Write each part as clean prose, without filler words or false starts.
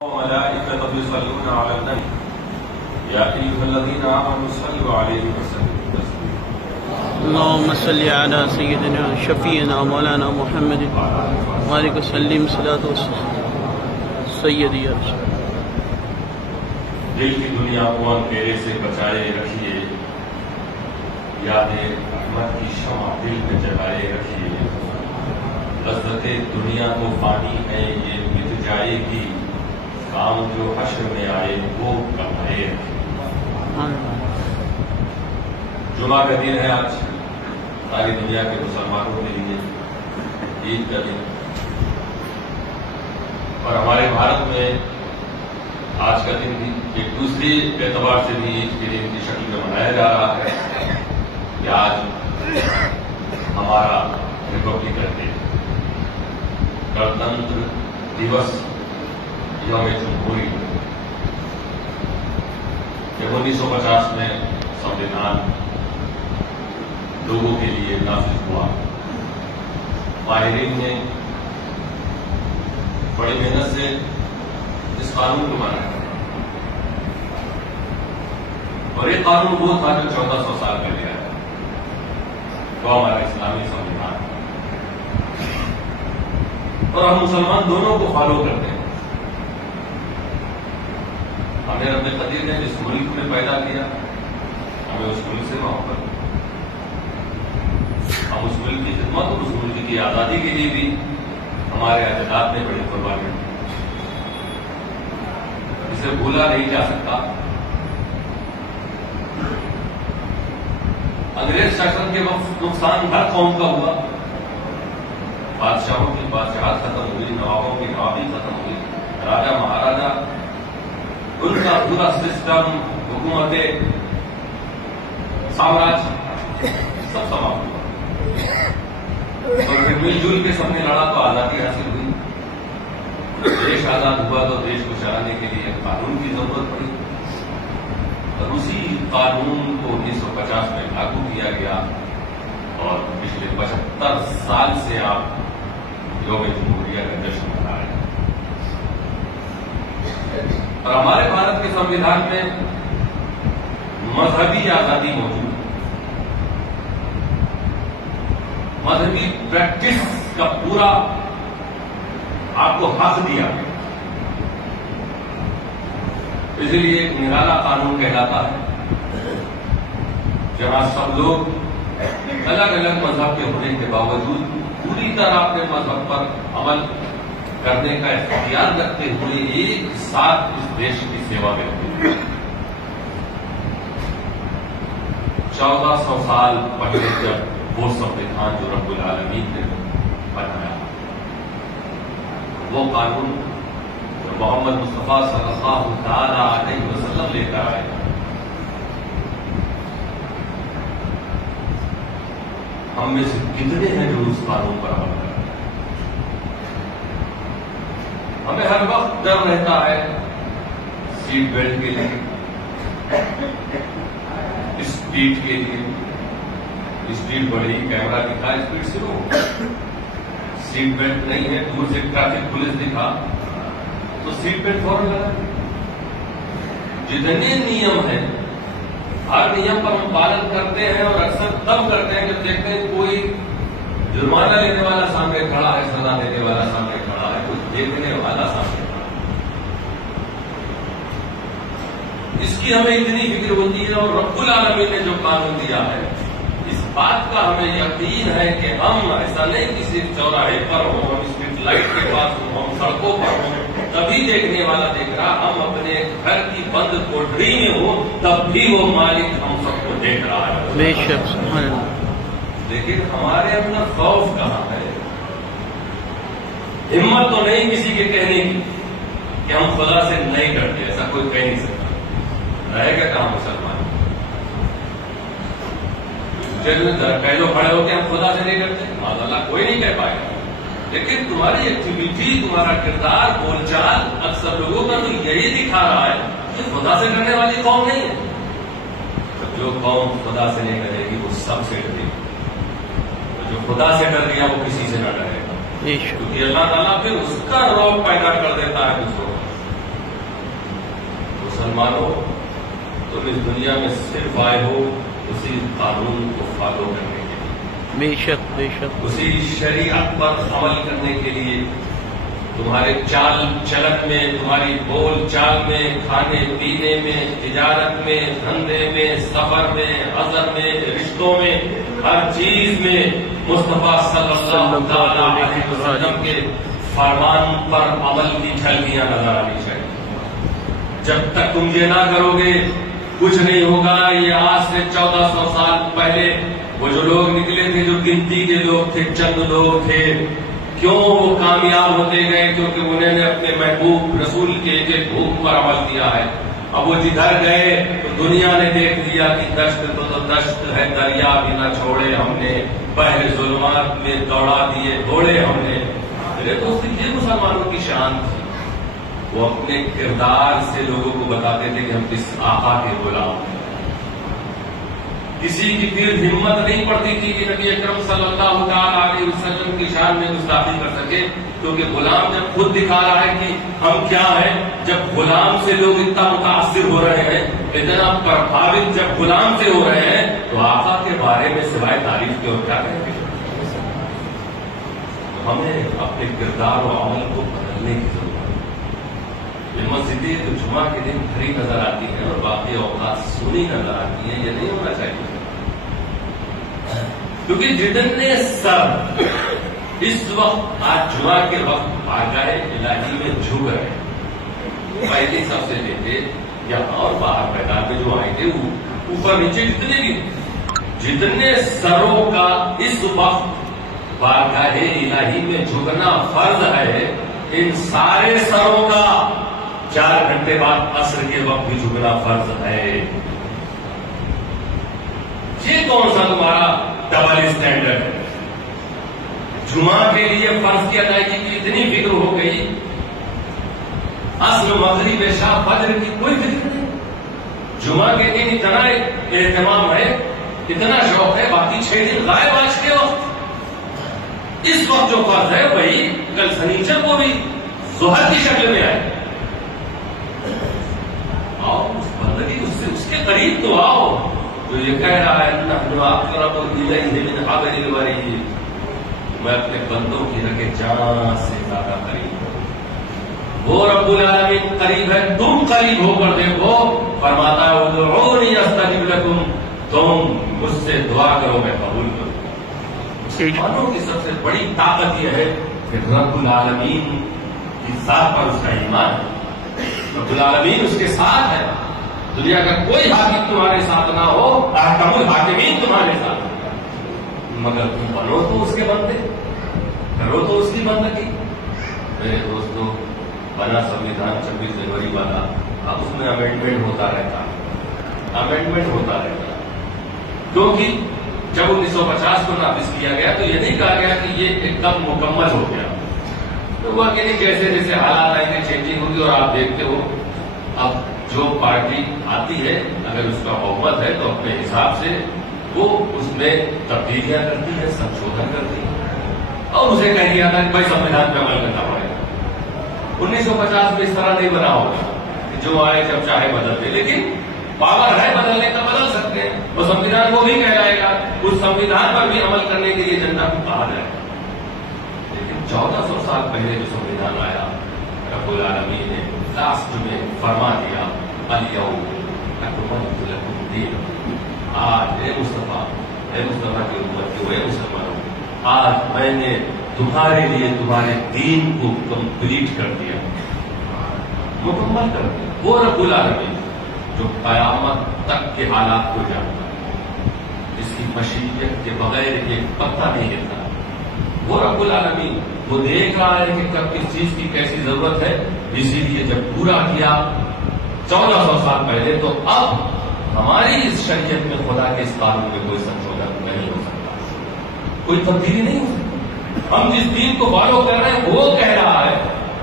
وملائكته يصلون على النبي يا أيها الذين آمنوا صلوا عليه وسلموا تسليما اللهم صل على سيدنا شفيعنا مولانا محمد وعليك وسلم صلاة والسلام سیدی یا رسول دل کی دنیا کو اندھیرے سے بچائے رکھیے، یاد رحمت کی شمع دل میں جلائے رکھیے، لذت دنیا تو فانی ہے یہ مٹ جائے گی، کام جو حشر میں آئے وہ کمائے رکھیے۔ جمعہ کا دن ہے آج ساری دنیا کے مسلمانوں کے لیے عید کا دن، اور ہمارے بھارت میں آج کا دن بھی ایک دوسری اعتبار سے بھی عید کے دن کی شکل میں منایا جا رہا ہے کہ آج ہمارا ریپبلکن ڈے، گنتنتر دیوس، یوم جمہوری، جب 1950 میں سنویدھان لوگوں کے لیے نافذ ہوا، ماہرین نے بڑی محنت سے اس قانون کو بنایا، اور یہ قانون وہ تھا جو 1400 سال پہلے آیا، وہ ہمارا اسلامی سنویدھان، اور ہم مسلمان دونوں کو فالو کرتے ہیں۔ ہمیں رب قدیر نے جس ملک میں پیدا کیا، ہمیں اس ملک سے محبت، ہم اس ملک کی خدمت اور اس ملک کی آزادی کے لیے بھی ہمارے اجداد نے بڑی قربانی دی، اسے بھولا نہیں جا سکتا۔ انگریز شاسن کے وقت نقصان ہر قوم کا ہوا، بادشاہوں کی بادشاہت ختم ہوئی، نوابوں کی نوابی ختم ہوئی، راجا مہاراجا ان کا پورا سسٹم، حکومتیں، سامراج سب سماپت ہوا، اور پھر مل جل کے سب نے لڑا تو آزادی حاصل ہوئی۔ دیش آزاد ہوا تو دیش کو چلانے کے لیے قانون کی ضرورت پڑی، اور اسی قانون کو 1950 میں لاگو کیا گیا، اور پچھلے 75 سال سے آپ یوم جمہوریہ کا جشن منا رہے ہیں۔ اور ہمارے بھارت کے سنویدھان میں مذہبی آزادی موجود ہے، مذہبی پریکٹس کا پورا آپ کو حق دیا گیا، اسی لیے ایک نرالا قانون کہلاتا ہے، جہاں سب لوگ الگ الگ مذہب کے ہونے کے باوجود پوری طرح اپنے مذہب پر عمل کرنے کا اختیار رکھتے ہوئے ایک ساتھ اس دیش کی سیوا میں ہوتے ہیں۔ 1400 سال پہلے جب وہ سنویدھان جو رب العالمین نے بنایا، وہ قانون جو محمد مصطفیٰ صلی اللہ تعالی علیہ وسلم لے کر آئے، ہم میں سے کتنے ہیں جو اس قانون پر عمل کرتے ہیں؟ ہمیں ہر وقت ڈر رہتا ہے سیٹ بیلٹ کے لیے، اسپیڈ کے لیے، اسپیڈ بڑھی، کیمرہ دکھا، اسپیڈ سلو، سیٹ بیلٹ نہیں ہے، دور سے ٹریفک پولیس دکھا تو سیٹ بیلٹ فوراً لگا۔ جتنے نیم ہیں ہر نیم پر ہم پالن کرتے ہیں، اور اکثر تب کرتے ہیں جب دیکھتے ہیں کوئی جرمانہ لینے والا سامنے کھڑا ہے، سزا دینے والا سامنے کھڑا ہے، کچھ دیکھنے والا سامنے کھڑا ہے۔ اس کی ہمیں اتنی فکر ہوتی ہے، اور رب العالمین نے جو قانون دیا ہے اس بات کا ہمیں یقین ہے کہ ہم ایسا نہیں کہ صرف چوراہے پر ہوں، ہم اسٹریٹ لائٹ کے پاس ہوں، ہم سڑکوں پر ہوں تبھی دیکھنے والا دیکھ رہا، ہم اپنے گھر کی بند کوٹری میں ہوں تب بھی وہ مالک ہم سب کو دیکھ رہا ہے۔ بے شک سبحان اللہ۔ لیکن ہمارے اندر خوف کہاں ہے؟ ہمت تو نہیں کسی کے کہنے کی کہ ہم خدا سے نہیں ڈرتے، ایسا کوئی کہہ نہیں سکتا، رہے گا کہاں مسلمان؟ کہہ لو کھڑے ہو کہ ہم خدا سے نہیں ڈرتے، معاذ اللہ کوئی نہیں کہہ پائے گا، لیکن تمہاری ایکٹیویٹی، تمہارا کردار، بول چال اکثر لوگوں کا تو یہی دکھا رہا ہے کہ خدا سے ڈرنے والی قوم نہیں ہے۔ جو قوم خدا سے نہیں ڈرے گی وہ سب سے ڈرے گی، جو خدا سے ڈر گیا وہ کسی سے نہ ڈرے گا، کیونکہ اللہ تعالیٰ پھر اس کا رعب پیدا کر دیتا ہے دوسروں کو۔ مسلمانوں تم اس دنیا میں صرف آئے ہو اسی قانون کو فالو کرنے کے لیے، بے شک بے شک، اسی شریعت پر عمل کرنے کے لیے۔ تمہارے چال چلن میں، تمہاری بول چال میں، کھانے پینے میں، تجارت میں، دھندے میں، سفر میں، عزم میں، رشتوں میں، ہر چیز میں مصطفیٰ صلی اللہ علیہ وسلم کے فرمان پر عمل کی جھلکیاں نظر آنی چاہیے۔ جب تک تم یہ نہ کرو گے کچھ نہیں ہوگا۔ یہ آج سے 1400 سال پہلے وہ جو لوگ نکلے تھے، جو گنتی کے لوگ تھے، چند لوگ تھے، کیوں وہ کامیاب ہوتے گئے؟ کیونکہ انہوں نے اپنے محبوب رسول کے ایک ایک حکم پر عمل کیا ہے۔ اب وہ جدھر گئے تو دنیا نے دیکھ لیا کہ دشت تو دشت ہے، دریا بھی نہ چھوڑے ہم نے، بحر ظلمات میں دوڑا دیے گھوڑے ہم نے۔ میرے دوست، یہ مسلمانوں کی شان تھی۔ وہ اپنے کردار سے لوگوں کو بتاتے تھے کہ ہم کس آقا کے غلام ہیں۔ کسی کی پھر ہمت نہیں پڑتی تھی کہ نبی اکرم صلی اللہ تعالی علیہ وسلم کی شان میں گستاخی کر سکے، کیونکہ غلام جب خود دکھا رہا ہے کہ ہم کیا ہیں، جب غلام سے لوگ اتنا متاثر ہو رہے ہیں، اتنا پربھاوت جب غلام سے ہو رہے ہیں، تو آقا کے بارے میں سوائے تعریف کے اور کیا کہیں گے؟ ہمیں اپنے کردار و عمل کو بدلنے کی ضرورت ہے۔ یہ مسجدیں جو جمعہ کے دن بھری نظر آتی ہیں اور باقی اوقات سونی نظر آتی ہیں، یہ نہیں ہونا چاہیے، کیونکہ جتنے سر اس وقت آج جمعہ کے وقت بارگاہ الہی میں جھک رہے ہیں، پہلے سب سے لے کے یہاں اور باہر میدان میں جو آئے تھے، اوپر نیچے جتنے سروں کا اس وقت بارگاہ الہی میں جھکنا فرض ہے، ان سارے سروں کا 4 گھنٹے بعد عصر کے وقت بھی جھکنا فرض ہے۔ یہ کون سا تمہارا ڈبل اسٹینڈرڈ ہے؟ جمعہ کے لیے فرض کی ادائیگی کی اتنی فکر ہو گئی، عصر مغرب عشاء فجر کی کوئی فکر نہیں۔ جمعہ کے دن اتنا اہتمام ہے، اتنا شوق ہے، باقی 6 دن غائب آج کے وقت۔ اس وقت جو فرض ہے وہی کل سنیچر کو بھی ظہر کی شکل میں آئے۔ آؤ اس بندگی اس کے قریب تو آؤ جو یہ کہہ رہا ہے نحن اقرب الیہ من حبل الورید، میں اپنے بندوں کی رگے جان سے زیادہ قریب ہوں۔ وہ رب العالمین قریب ہے، تم قریب ہو کر دیکھو۔ فرماتا ہے ادعونی استجب لکم، تم مجھ سے دعا کرو میں قبول کروں۔ مسلمانوں کی سب سے بڑی طاقت یہ ہے کہ رب العالمین کی ذات پر اس کا ایمان ہے، رب العالمین اس کے ساتھ ہے۔ دنیا کا کوئی حاکم تمہارے ساتھ نہ ہو، احکم الحاکمین تمہارے ساتھ ہے، مگر تم بنو تو اس کے بندے، کرو تو اس کی بندگی۔ میرے دوستو، بنا سنویدھان 26 جنوری والا، اب اس میں امینڈمنٹ ہوتا رہتا ہے، کیونکہ جب 1950 کو نافذ کیا گیا تو یہ نہیں کہا گیا کہ یہ ایک دم مکمل ہو گیا، تو وہ کہ جیسے جیسے حالات آئیں گے چینجنگ ہوگی، اور آپ دیکھتے ہو اب جو پارٹی آتی ہے اگر اس کا بہت ہے تو اپنے حساب سے وہ اس میں تبدیلیاں کرتی ہے، سنشودھن کرتی ہے، اور اسے کہہ دیا تھا کہ بھائی سنویدھان پہ عمل کرنا پڑے گا۔ 1950 میں اس طرح نہیں بنا ہوگا کہ جو آئے جب چاہے بدل دے، لیکن پاور ہے بدلنے کا، بدل سکتے ہیں، اور سنویدھان کو بھی کہلائے گا، اس سنویدھان پر بھی عمل کرنے کے لیے جنتا کو کہا جائے گا۔ لیکن 1400 سال پہلے جو سنویدھان آیا، رب العالمین نے لاسٹ میں فرما دیا الیوم اکملت لکم دینکم، آج اے مصطفیٰ کی امت، اے مسلمانوں، آج میں نے تمہارے لیے تمہارے دین کو کمپلیٹ کر دیا، مکمل کر دیا۔ وہ رب العالمین جو قیامت تک کے حالات کو جانتا ہے، جس کی مشیت کے بغیر ایک پتہ نہیں ہلتا، وہ رب العالمین وہ دیکھ رہا ہے کہ کب کس چیز کی کیسی ضرورت ہے، اسی لیے جب پورا کیا 1400 سال پہلے، تو اب ہماری اس شریعت میں خدا کے اس قانون میں کوئی سنشودھن نہیں ہو سکتا، کوئی تبدیلی نہیں ہو سکتی۔ ہم جس دین کو فالو کر رہے ہیں وہ کہہ رہا ہے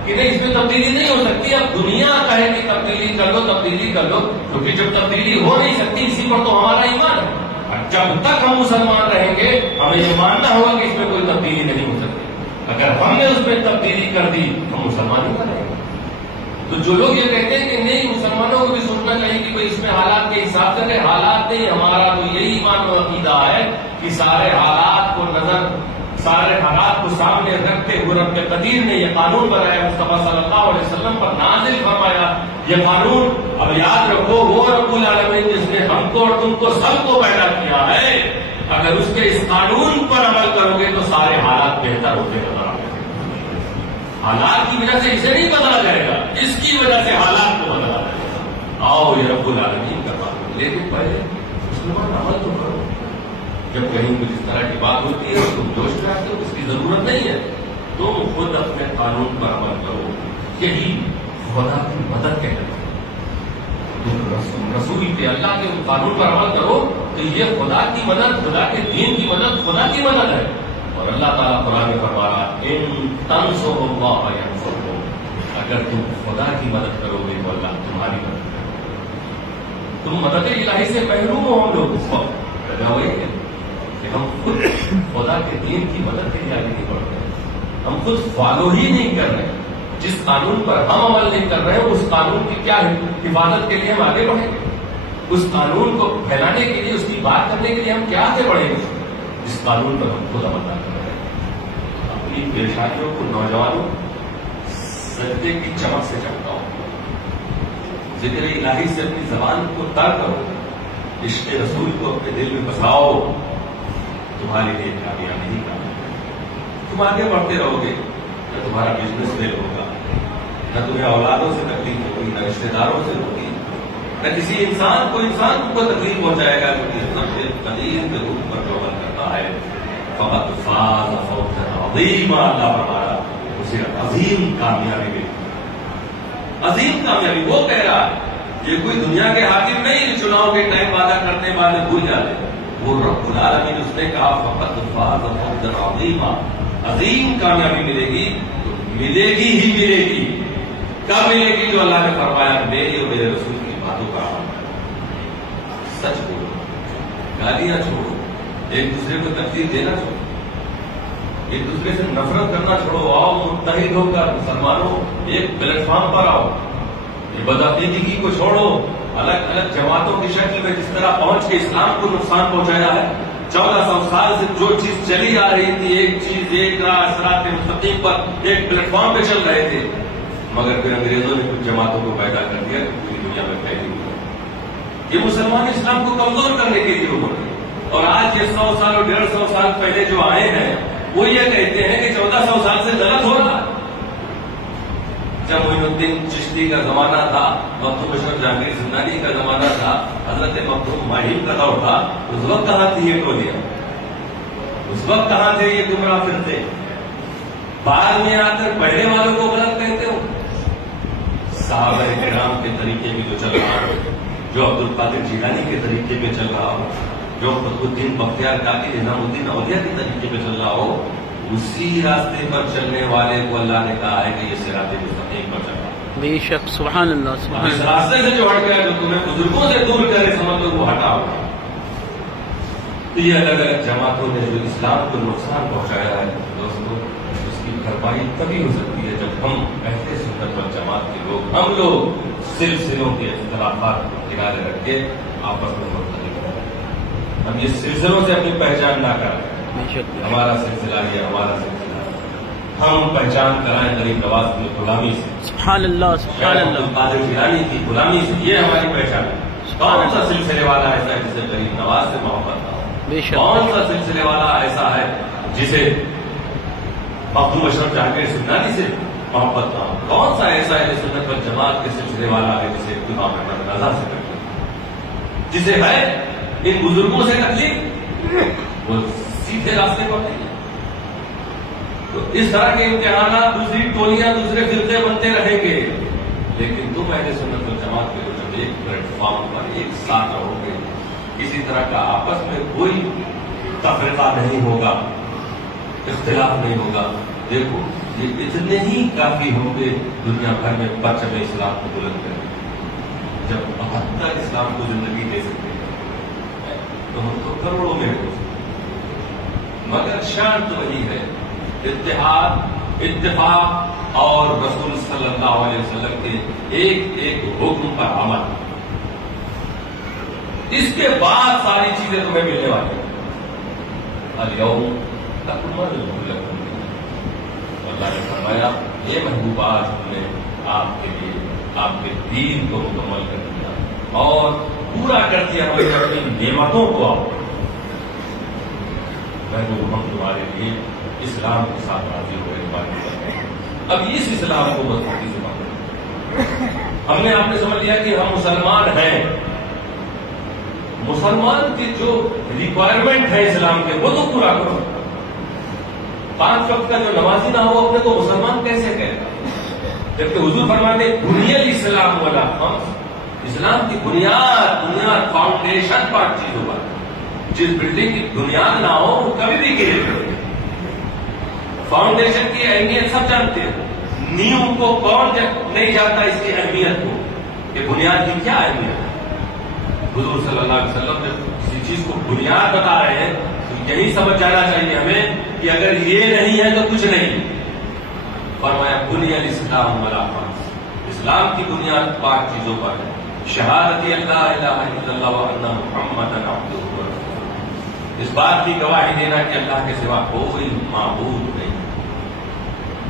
کہ نہیں، اس میں تبدیلی نہیں ہو سکتی۔ اب دنیا کہے کہ تبدیلی کر لو، تبدیلی کر لو، کیونکہ جب تبدیلی ہو نہیں سکتی اسی پر تو ہمارا ایمان ہے۔ جب تک ہم مسلمان رہیں گے ہمیں یہ ماننا ہوگا کہ اس میں کوئی تبدیلی نہیں ہو سکتی۔ اگر ہم نے اس میں تبدیلی کر دی تو مسلمان ہی رہیں گے۔ تو جو لوگ یہ کہتے ہیں کہ نہیں مسلمانوں کو بھی سوچنا چاہیے کہ بھائی اس میں حالات کے حساب سے حالات نہیں، ہمارا تو یہی ایمان و عقیدہ ہے کہ سارے حالات کو سامنے رکھتے ہوئے رب قدیر نے یہ قانون بنایا، مصطفیٰ صلی اللہ علیہ وسلم پر نازل فرمایا یہ قانون۔ اب یاد رکھو وہ رب العالمین جس نے ہم کو اور تم کو سب کو پیدا کیا ہے، اگر اس کے اس قانون پر عمل کرو گے تو سارے حالات بہتر ہوتے نظر آئیں گے۔ حالات کی وجہ سے اسے نہیں بدلا جائے گا، اس کی وجہ سے حالات کو بدلا جائے گا۔ آؤ یہ رب العالمین کا قانون، لیکن پہلے مسلمان عمل تو کرو۔ جب کہیں کچھ اس طرح کی بات ہوتی ہے تم جوش میں آتے ہو، اس کی ضرورت نہیں ہے، تم خود اپنے قانون پر عمل کرو، یہی خدا کی مدد کہتے ہیں۔ تم رسول کے اللہ کے قانون پر عمل کرو تو یہ خدا کی مدد، خدا کے دین کی مدد، خدا کی مدد ہے۔ اور اللہ تعالیٰ قرآن میں فرما رہا ان تنصروا اللہ ینصرکم، اگر تم خدا کی مدد کرو گے تو اللہ تمہاری مدد کرے گا۔ تم مدد الہی سے محروم ہو، ہم لوگ اس وقت پیدا ہوئے ہیں کہ ہم خود خدا کے دین کی مدد کے لیے آگے نہیں بڑھ رہے، ہم خود فالو ہی نہیں کر رہے، جس قانون پر ہم عمل نہیں کر رہے ہیں اس قانون کی کیا حفاظت کے لیے ہم آگے بڑھیں گے، اس قانون کو پھیلانے کے لیے، اس کی بات کرنے کے لیے ہم کیا آگے بڑھیں گے جس قانون پر ہم خود عمل نہ کر رہے ہیں۔ اپنی پریشانیوں کو نوجوانوں سجدے کی چمک سے چمکاؤ، ذکر الہی سے اپنی زبان کو تر کرو، عشق رسول کو اپنے دل میں بساؤ، تمہارے لیے کامیابی ہی کامیابی۔ تم آگے بڑھتے رہو گے، نہ تمہارا بزنس فیل ہوگا، نہ تمہیں اولادوں سے تکلیف ہوگی، نہ رشتے داروں سے ہوگی، نہ کسی انسان کو تکلیف پہنچائے گا، کیونکہ سب سے قدیم کے روپ پر جو عمل کرتا ہے فقط فاز فوزا عظیما، اللہ فرمایا اسے عظیم کامیابی ملی۔ عظیم کامیابی وہ کہہ رہا ہے، یہ کوئی دنیا کے حاکم نہیں چناؤ کے ٹائم وعدہ کرنے والے بھول جاتے، وہ رب العالمین اس نے کہا فقط فاز فوزا عظیما، عظیم کامیابی ملے گی تو ملے گی ہی ملے گی۔ کب ملے گی؟ جو اللہ نے فرمایا میری اور میرے رسول کی باتوں کا عمل کرو، سچ بولو، گالیاں چھوڑو، ایک دوسرے کو تکلیف دینا چھوڑو، ایک دوسرے سے نفرت کرنا چھوڑو، آؤ متحد ہو کر مسلمانوں ایک پلیٹ فارم پر آؤ، یہ بدعقیدگی کو چھوڑو، الگ الگ جماعتوں کی شکل میں جس طرح پہنچ کے اسلام کو نقصان پہنچایا ہے۔ 1400 سال سے جو چیز چلی آ رہی تھی، ایک چیز ایک راہ صراط مستقیم پر ایک پلیٹ فارم پہ چل رہے تھے، مگر پھر انگریزوں نے کچھ جماعتوں کو پیدا کر دیا کہ پوری دنیا میں پھیلی ہوئی۔ یہ مسلمان اسلام کو کمزور کرنے کے لیے ہو رہے ہیں، اور آج یہ 100 سال اور 150 سال پہلے جو آئے ہیں وہ یہ کہتے ہیں کہ 1400 سال سے غلط ہو رہا ہے۔ جب معین الدین چشتی کا زمانہ تھا، مختوم اشرف جہانگیر زندانی کا زمانہ تھا، حضرت مختوم ماہیم کا دور تھا، اس وقت کہاں تھی یہ ٹولیاں؟ اس وقت کہاں تھے یہ گمراہ فرقے؟ بعد میں آ کر پہلے والوں کو غلط کہتے ہو؟ صحابہ کرام کے طریقے میں جو چل رہا ہو، جو عبد القادر جیلانی کے طریقے میں چل رہا ہو، جو قطب الدین بختیار کاکی نظام الدین اولیاء کے طریقے میں چل رہا ہو، اسی راستے پر چلنے والے کو اللہ نے کہا ہے کہ یہ صراط مستقیم پر چل رہا ہے۔ بے شک، سبحان اللہ، سبحان اس اللہ۔ راستے سے جو ہٹ گیا، جو تمہیں بزرگوں سے دور کرے، سمجھ لو وہ ہٹاؤ۔ تو یہ الگ الگ جماعتوں نے جو اسلام کو نقصان پہنچایا ہے دوستوں، اس کی بھرپائی تبھی ہو سکتی ہے جب ہم اہل سنت والجماعت کے لوگ، ہم لوگ سلسلوں کے اختلافات کو کنارے رکھ کے آپس میں مختلف ہیں، ہم یہ سلسلوں سے اپنی پہچان نہ کریں، ہمارا سلسلہ یہ ہمارا سلسلہ، ہم پہچان کرائیں غریب نواز کی غلامی سے، سبحان اللہ، سبحان اللہ، قادر جیلانی کی غلامی سے، یہ ہماری پہچان ہے۔ کون سا سلسلے والا ایسا ہے جسے غریب نواز سے محبت نہ ہو؟ بے شک، کون سا سلسلے والا ایسا ہے جسے مختوم اشرف جہانگیر زندانی سے محبت نہ ہو؟ کون سا ایسا ہے جو سنت والجماعت کے سلسلے والا ہے جسے امام احمد رضا سے تکلیف، جسے ہے ان بزرگوں سے تکلیف، وہ سیدھے راستے پر نہیں ہے۔ تو اس طرح کے امتحانات دوسری ٹولیاں دوسرے فرقے بنتے رہیں گے، لیکن تم اہل سنت والجماعت کے لوگ ایک پلیٹ فارم پر ایک ساتھ رہو گے، کسی طرح کا آپس میں کوئی تفرقہ نہیں ہوگا، اختلاف نہیں ہوگا۔ دیکھو یہ اتنے ہی کافی ہوں گے دنیا بھر میں پرچم اسلام کو بلند کرنے، جب 72 اسلام کو زندگی دے سکتے ہیں تو ہم تو کروڑوں میں ہو سکتے، مگر شان تو وہی ہے، اتحاد، اتفاق، اور رسول صلی اللہ علیہ وسلم کے ایک ایک حکم پر عمل. اس کے بعد ساری چیزیں تمہیں ملنے والی ہیں. الیوم اکملت لکم. اللہ نے فرمایا یہ محبوبات ہم نے آپ کے لیے آپ کے دین کو مکمل کر دیا اور پورا کر دیا اپنی نعمتوں کو. آپ محبوب ہم تمہارے لیے اسلام کے ساتھ راضی ہو گئے بات کرتے ہیں. اب اس اسلام کو مضبوطی سے پکڑو. ہم نے آپ نے سمجھ لیا کہ ہم مسلمان ہیں. مسلمان کی جو ریکوائرمنٹ ہے اسلام کے وہ تو پورا کرو. 5 وقت کا جو نمازی نہ ہو اپنے کو مسلمان کیسے کہے گا؟ جبکہ حضور فرماتے بنی الاسلام والا اسلام کی بنیاد فاؤنڈیشن 5 چیزوں پر. جس بلڈنگ کی بنیاد نہ ہو وہ کبھی بھی گرے گا. فاؤنڈیشن کی اہمیت سب جانتے ہیں. نیو کو کون نہیں جانتا اس کی اہمیت کو کہ بنیاد کی کیا اہمیت ہے. حضور صلی اللہ علیہ وسلم جب کسی چیز کو بنیاد بتا رہے ہیں تو یہی سمجھ جانا چاہیے ہمیں کہ اگر یہ نہیں ہے تو کچھ نہیں. فرمایا بنی الاسلام ولا خمس. اسلام کی بنیاد 5 چیزوں پر ہے. شہادت اللہ الہ الا اللہ وان محمدا عبدہ ورسولہ. اس بات کی گواہی دینا کہ اللہ کے سوا کوئی معبود نہیں.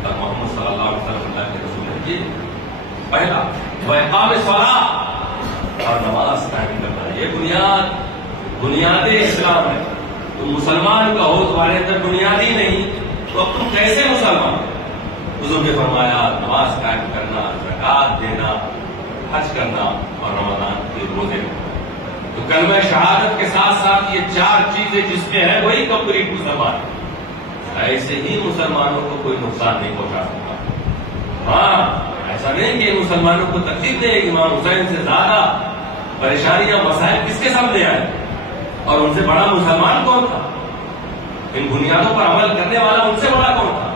اور محمد صلی اللہ علیہ وسلم اللہ کے رسول ہے. یہ پہلا. واقام الصلاۃ اور نماز قائم کرنا. یہ بنیاد اسلام ہے. تم مسلمان کا ہو تمہارے اندر بنیاد ہی نہیں تو اب تم کیسے مسلمان؟ حضور نے فرمایا نماز قائم کرنا، زکات دینا، حج کرنا اور رمضان کے روزے رکھنا. تو کلمہ شہادت کے ساتھ ساتھ یہ 4 چیزیں جس میں ہے وہی کمپلیٹ مسلمان ہے. ایسے ہی مسلمانوں کو کوئی نقصان نہیں پہنچا سکتا. ہاں ایسا نہیں کہ مسلمانوں کو تکلیف دے. امام حسین سے زیادہ پریشانیاں مسائل کس کے سامنے آئے اور ان سے بڑا مسلمان کون تھا؟ ان بنیادوں پر عمل کرنے والا ان سے بڑا کون تھا؟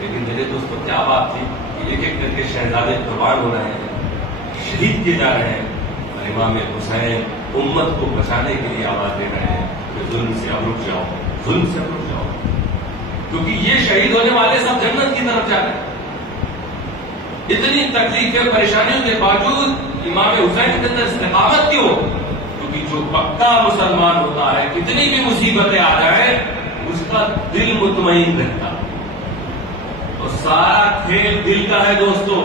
لیکن میرے دوستوں کیا بات تھی کہ ایک ایک کر کے شہزادے قربان ہو رہے ہیں، شہید کیے جا رہے ہیں. اور امام حسین امت کو بچانے کے لیے آواز دے رہے ہیں کہ ظلم سے اب رک جاؤ، ظلم سے اب رک جاؤ. کیونکہ یہ شہید ہونے والے سب جنت کی طرف جا رہے ہیں. اتنی تکلیفیں پریشانیوں کے باوجود امام حسین کے اندر استقامت کیوں؟ کیونکہ جو پکا مسلمان ہوتا ہے کتنی بھی مصیبتیں آ جائیں اس کا دل مطمئن رہتا. اور سارا کھیل دل کا ہے دوستو.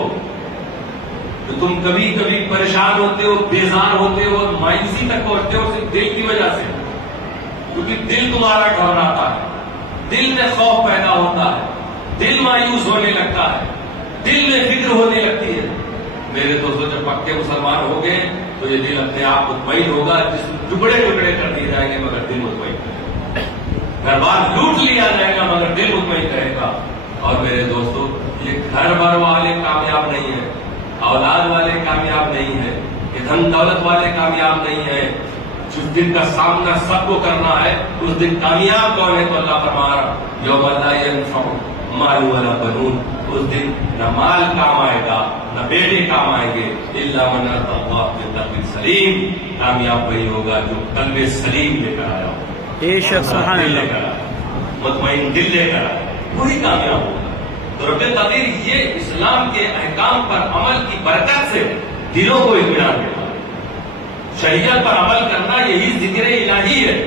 تو تم کبھی کبھی پریشان ہوتے ہو، بیزار ہوتے ہو اور مایوسی تک پہنچتے ہو صرف دل کی وجہ سے. کیونکہ دل تمہارا گھبراتا ہے، دل میں خوف پیدا ہوتا ہے، دل مایوس ہونے لگتا ہے، دل میں فکر ہونے لگتی ہے. میرے دوستوں جب پکے مسلمان ہو گئے تو یہ دل اپنے آپ مطمئن ہوگا. جس ٹکڑے ٹکڑے کر دیے جائیں گے مگر دل مطمئن رہے گا. گھر بار لوٹ لیا جائے گا مگر دل مطمئن رہے گا. اور میرے دوستوں یہ گھر بھر والے کامیاب نہیں ہیں، اولاد والے کامیاب نہیں ہیں، یہ دھن دولت والے کامیاب نہیں ہیں. جس دن کا سامنا سب کو کرنا ہے اس دن کامیاب کون ہے؟ تو اللہ فرما رہا یوم لا ینفع مال ولا بنون. اس دن نہ مال کام آئے گا نہ بیٹے کام آئیں گے الا من اتى الله بقلب سلیم. کامیاب وہی ہوگا جو قلب سلیم لے کر آیا ہو. بے شک سبحان اللہ. مطمئن دل لے کر آیا وہی کامیاب ہوگا. تو رب قدیر یہ اسلام کے احکام پر عمل کی برکت سے دلوں کو اطمینان دیتا ہے. شریعت پر عمل کرنا یہی ذکر الہی ہے.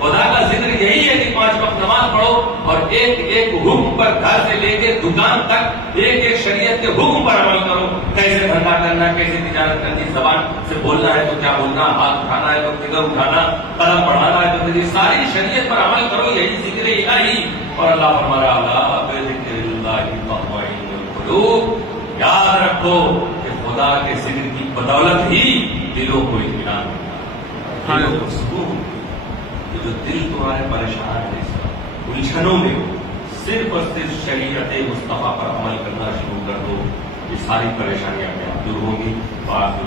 خدا کا ذکر یہی ہے کہ 5 وقت نماز پڑھو اور ایک ایک حکم پر گھر سے لے کے دکان تک ایک ایک شریعت کے حکم پر عمل کرو. کیسے دھندا کرنا، کیسے تجارت کرنی، زبان سے بولنا ہے تو کیا بولنا، ہاتھ اٹھانا ہے تو کدھر اٹھانا، قدم بڑھانا ہے تو کدھر. ساری شریعت پر عمل کرو یہی ذکر الہی. اور اللہ فرمایا الا بذکر اللہ تطمئن القلوب. یاد رکھو کہ خدا کے ذکر کی بدولت ہی دلوں کو اطمینان ملتا ہے، دلوں کو سکون. جو دل تمہارے پریشان ہے الجھنوں میں ہو، صرف اور صرف شریعت مصطفیٰ پر عمل کرنا شروع کر دو. یہ ساری پریشانیاں اپنے آپ دور ہوں گی. بات